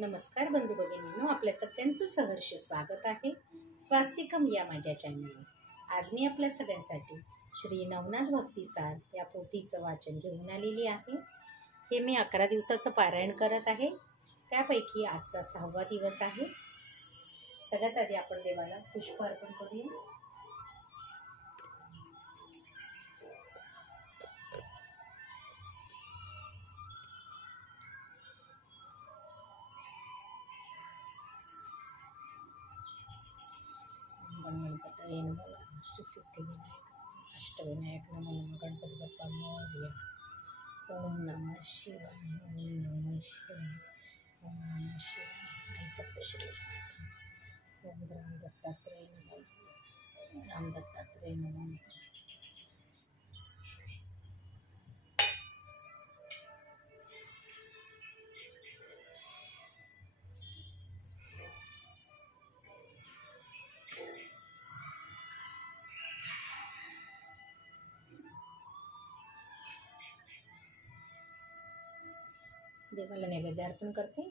नमस्कार बंधू भगिनींनो, आपल्या सगळ्यांचं सहर्ष स्वागत आहे स्वास्तिकम या माझ्या चॅनलवर। आज मी आपल्या सगळ्यांसाठी श्री नवनाथ भक्तिसार या पोथीचं वाचन घेऊन आलेली आहे। हे मी 11 दिवसाचं पारायण करत आहे, त्यापैकी आजचा 6वा दिवस आहे। सगळ्यात आधी आपण देवाला पुष्प अर्पण करूया। गणपतये नमः। श्री सिद्धिविनायक अष्टविनायक नमो नमः। गणपती बाप्पा मोरया। ओम नमः शिवाय। ओम नमः शिवाय। ओम नमः शिवाय। आई सप्तश्री माता। ओम राम दत्तात्रेय नमः। राम दत्तात्रेय नमः। देवाला नैवेद्य अर्पण करते।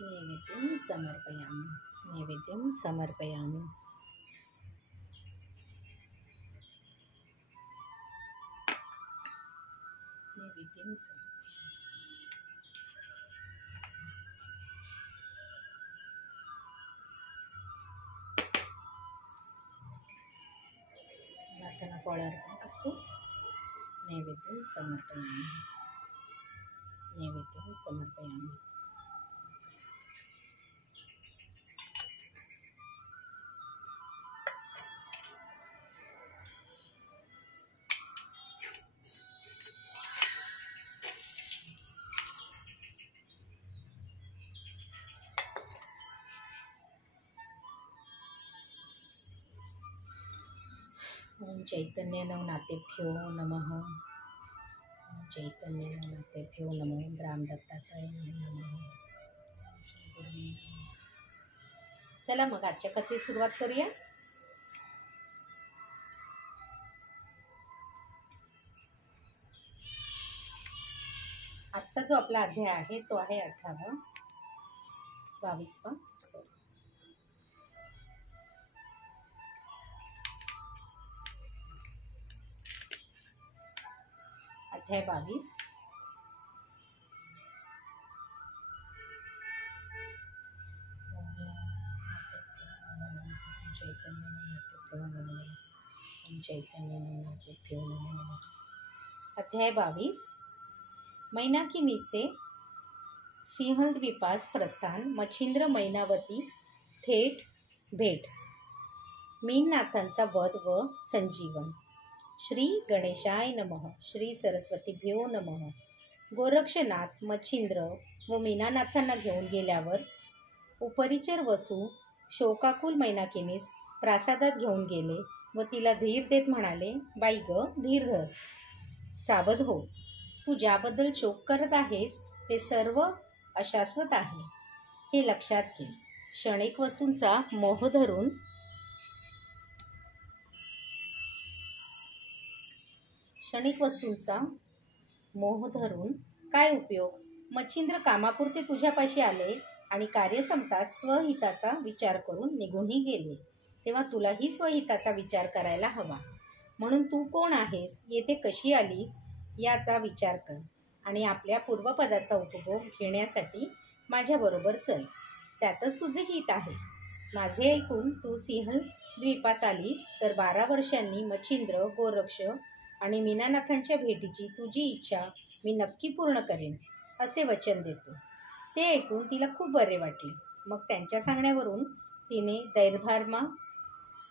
नैवेद्यं समर्पयामि। नैवेद्यं समर्पयामि। नैवेद्यं समर्पयामि। नाथांना फळ अर्पण करते। नैवेद्यं समर्पयामि। नैवेद्यं समर्पयामि। ओम चैतन्य नवनाथेभ्यो नमः। ओम चैतन्य नवनाथेभ्यो नमः। राम दत्तात्रेय नमः। श्री गुरुवे नमः। चला मग आजच्या कथेस सुरुवात करूया। आजचा जो आपला अध्याय आहे तो आहे 22वा। अध्याय 22। अध्याय 22। मैनाकिनीचे सिंहलद्वीपास प्रस्थान। मच्छिंद्र मैनावती थेट भेट। मीननाथांचा वध व संजीवन। श्री गणेशाय नमः। श्री सरस्वतीभ्यो नमः। गोरक्षनाथ मच्छिंद्र व मीनानाथांना घेऊन गेल्यावर उपरिचर वसू शोकाकुल मैनाकिनीस प्रासादात घेऊन गेले व तिला धीर देत म्हणाले, बाई ग, धीर धर, सावध हो। तू ज्याबद्दल शोक करत आहेस ते सर्व अशाश्वत आहे, हे लक्षात घे। क्षणिक वस्तूंचा मोह धरून काय उपयोग? मच्छिंद्र कामापुरते तुझ्यापाशी आले आणि कार्य संपताच स्वहिताचा विचार करून निघूनही गेले, तेव्हा तुलाही स्वहिताचा विचार करायला हवा। म्हणून तू कोण आहेस, येथे कशी आलीस याचा विचार कर आणि आपल्या पूर्वपदाचा उपभोग घेण्यासाठी माझ्याबरोबर चल, त्यातच तुझे हित आहे। माझे ऐकून तू सिंहल द्वीपास आलीस तर 12 वर्षांनी मच्छिंद्र, गोरक्ष आणि मीनानाथांच्या भेटीची तुझी इच्छा मी नक्की पूर्ण करेन, असे वचन देतो। ते ऐकून तिला खूप बरे वाटले। मग त्यांच्या सांगण्यावरून तिने दैर्भारमा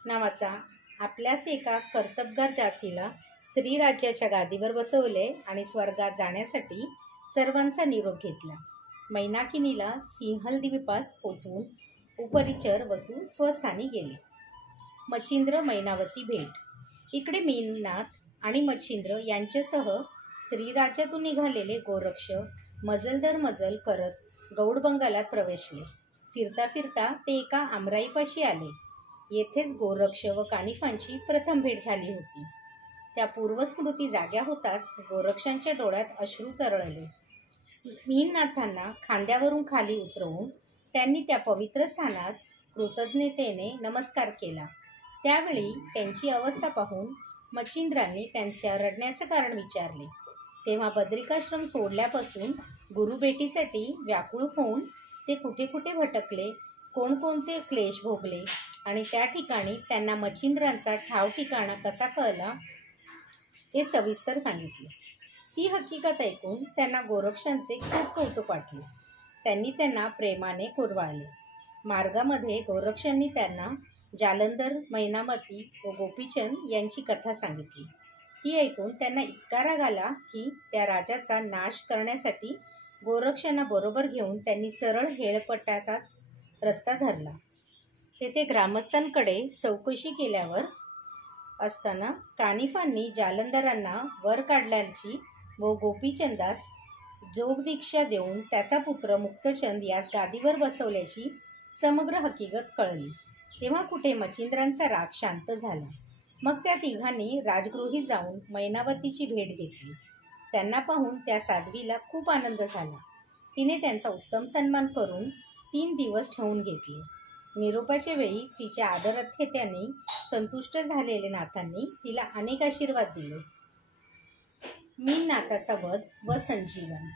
नावाचा आपल्याच एका कर्तबगार दासीला स्त्रीराज्याच्या गादीवर बसवले आणि स्वर्गात जाण्यासाठी सर्वांचा निरोप घेतला। मैनाकिनीला सिंहलद्वीपास पोचवून उपरिचर वसू स्वस्थानी गेले। मच्छिंद्र मैनावती भेट। इकडे मीननाथ आणि मच्छिंद्र यांच्यासह स्त्रीराज्यातून निघालेले गोरक्ष मजल दर मजल करत गौडबंगालात प्रवेशले. फिरता फिरता ते एका आमराईपाशी आले. येथेच गोरक्ष व कानिफांची प्रथम भेट झाली होती. त्या पूर्वस्मृती जाग्या होताच गोरक्षांच्या डोळ्यात अश्रू तरळले. मीननाथांना खांद्यावरून खाली उतरवून त्यांनी त्या पवित्र स्थानास कृतज्ञतेने नमस्कार केला. त्यावेळी त्यांची अवस्था पाहून मच्छिंद्रांनी त्यांच्या रडण्याचं कारण विचारले. तेव्हा बद्रिकाश्रम सोडल्यापासून गुरुभेटीसाठी व्याकुळ होऊन ते कुठे कुठे भटकले, कोणकोणते क्लेश भोगले आणि त्या ठिकाणी त्यांना मच्छिंद्रांचा ठाव ठिकाणा कसा कळला ते सविस्तर सांगितले. ती हकीकत ऐकून त्यांना गोरक्षांचे खूप कौतुक वाटले. त्यांनी त्यांना प्रेमाने कुरवाळले. मार्गामध्ये गोरक्षांनी त्यांना जालंधर, मैनामती व गोपीचंद यांची कथा सांगितली. ती ऐकून त्यांना इतका राग आला की त्या राजाचा नाश करण्यासाठी गोरक्षांना बरोबर घेऊन त्यांनी सरळ हेळपटाचाच रस्ता धरला. तेथे ग्रामस्थांकडे चौकशी केल्यावर असताना कानिफांनी जालंधरांना वर काढल्याची व गोपीचंदास जोगदीक्षा देऊन त्याचा पुत्र मुक्तचंद यास गादीवर बसवल्याची समग्र हकीकत कळली. तेव्हा कुठे मच्छिंद्रांचा राग शांत झाला. मग त्या तिघांनी राजगृही जाऊन मैनावतीची भेट घेतली. त्यांना पाहून त्या साध्वीला खूप आनंद झाला. तिने त्यांचा उत्तम सन्मान करून 3 दिवस ठेवून घेतले. निरोपाच्या वेळी तिच्या आदरातिथ्याने संतुष्ट झालेले नाथांनी तिला अनेक आशीर्वाद दिले. मीननाथाचा वध व संजीवन.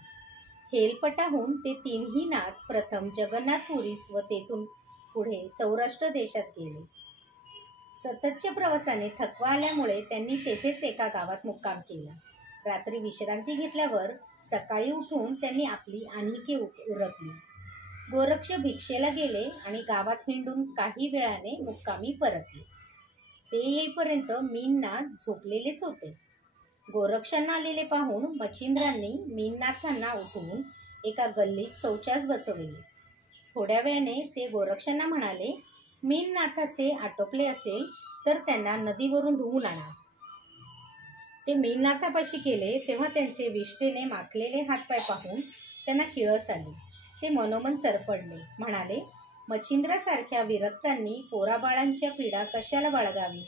हेलपटाहून ते 3ही नाथ प्रथम जगन्नाथपुरीस व तेथून पुढे सौराष्ट्र देशात गेले. सततच्या प्रवासाने थकवा आल्यामुळे त्यांनी तेथेच एका गावात मुक्काम केला. रात्री विश्रांती घेतल्यावर सकाळी उठून त्यांनी आपली आन्हिके उरकली. गोरक्ष भिक्षेला गेले आणि गावात हिंडून काही वेळाने मुक्कामी परतले. ते येईपर्यंत मीननाथ झोपलेलेच होते. गोरक्षांना आलेले पाहून मच्छिंद्रांनी मीननाथांना उठवून एका गल्लीत शौचास बसवले. थोड्या वेळाने ते गोरक्षांना म्हणाले, मीननाथाचे आटोपले असेल तर त्यांना नदीवरून धुवून आणा. ते मीननाथापाशी गेले तेव्हा त्यांचे विष्ठेने माखलेले हातपाय पाहून त्यांना किळस आली. ते मनोमन सरफडले. म्हणाले, मच्छिंद्रासारख्या विरक्तांनी पोराबाळांच्या पीडा कशाला बाळगावी.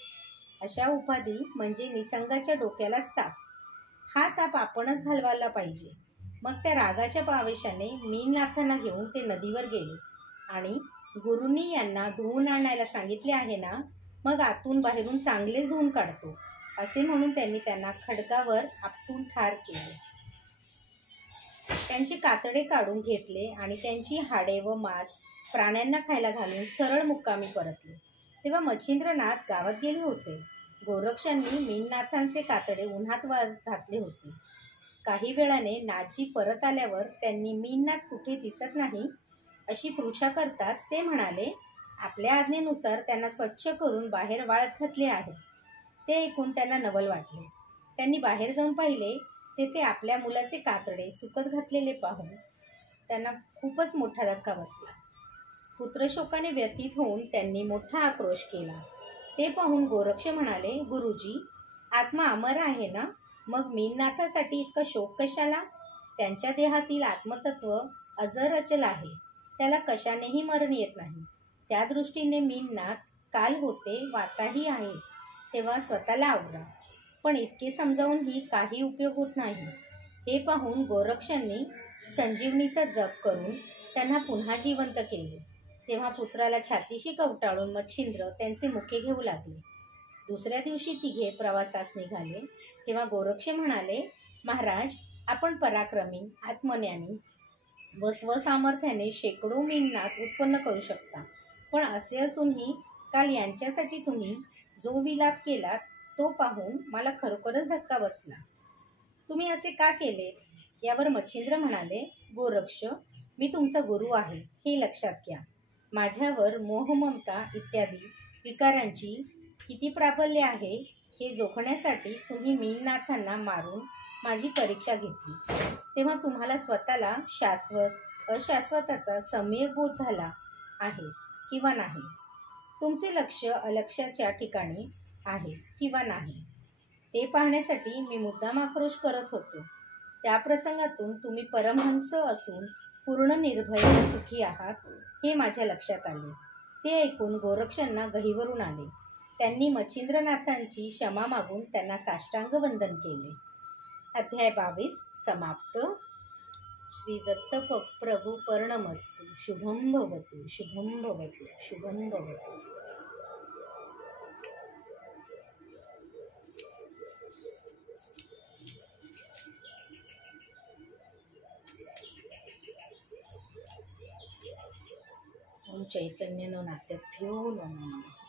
अशा उपाधी म्हणजे निसंगाच्या डोक्यालाच ताप. हा ताप आपणच घालवायला पाहिजे. मग त्या रागाच्या आवेशाने मीननाथांना घेऊन ते नदीवर गेले आणि गुरूंनी यांना धुवून आणायला सांगितले आहे ना, मग आतून बाहेरून चांगलेच धुवून काढतो असे म्हणून त्यांनी त्यांना खडकावर आपटून ठार केले. त्यांचे कातडे काढून घेतले आणि त्यांची हाडे व मांस प्राण्यांना खायला घालून सरळ मुक्कामी परतले. तेव्हा मच्छिंद्रनाथ गावात गेले होते. गोरक्षांनी मीननाथांचे कातडे उन्हात घातले होते. काही वेळाने नाथजी परत आल्यावर त्यांनी मीननाथ कुठे दिसत नाही अशी पृच्छा करताच ते म्हणाले, आपल्या आज्ञेनुसार त्यांना स्वच्छ करून बाहेर वाळत घातले आहे. ते ऐकून त्यांना नवल वाटले. त्यांनी बाहेर जाऊन पाहिले. तेथे आपल्या मुलाचे कातडे सुकत घातलेले पाहून त्यांना खूपच मोठा धक्का बसला. पुत्रशोकाने व्यथित होऊन त्यांनी मोठा आक्रोश केला. ते पाहून गोरक्ष म्हणाले, गुरुजी, आत्मा अमर आहे ना, मग मीननाथासाठी इतका शोक कशाला. त्यांच्या देहातील आत्मतत्व अजर अचल आहे. त्याला कशानेही मरण येत नाही. त्या दृष्टीने मीननाथ काल होते व आताही आहे. तेव्हा स्वतःला आवरा. पण इतके समजावूनही काही उपयोग होत नाही. हे पाहून गोरक्षांनी संजीवनीचा जप करून त्यांना पुन्हा जिवंत केले. तेव्हा पुत्राला छातीशी कवटाळून मच्छिंद्र त्यांचे मुके घेऊ लागले. दुसऱ्या दिवशी तिघे प्रवासास निघाले. तेव्हा गोरक्ष म्हणाले, महाराज, आपण पराक्रमी, आत्मज्ञानी व स्वसामर्थ्याने शेकडो मीननाथ उत्पन्न करू शकता. पण असे असूनही काल यांच्यासाठी तुम्ही जो विलाप केला तो पाहून मला खरोखरच धक्का बसला. तुम्ही असे का केले. यावर मच्छिंद्र म्हणाले, गोरक्ष, मी तुमचा गुरु आहे हे लक्षात घ्या. माझ्यावर मोह, ममता इत्यादी विकारांची किती प्राबल्य आहे हे जोखण्यासाठी तुम्ही मीननाथांना मारून माझी परीक्षा घेतली. तेव्हा तुम्हाला स्वतःला शाश्वत अशाश्वताचा सम्यक बोध झाला आहे किंवा नाही. तुमचे लक्ष अलक्ष्याच्या ठिकाणी आहे किंवा नाही ते पाहण्यासाठी मी मुद्दाम आक्रोश करत होतो. त्या प्रसंगातून तुम्ही परमहंस असून पूर्ण निर्भय व सुखी आहात हे माझ्या लक्षात आले. ते ऐकून गोरक्षांना गहिवरून आले. त्यांनी मच्छिंद्रनाथांची क्षमा मागून त्यांना साष्टांग वंदन केले. अध्याय 22 समाप्त. श्री दत्त प्रभू पर्णमस्तु. शुभम भवतु, शुभम भवतु, शुभम भवतु. ओम चैतन्य नाथभ्यो नमः.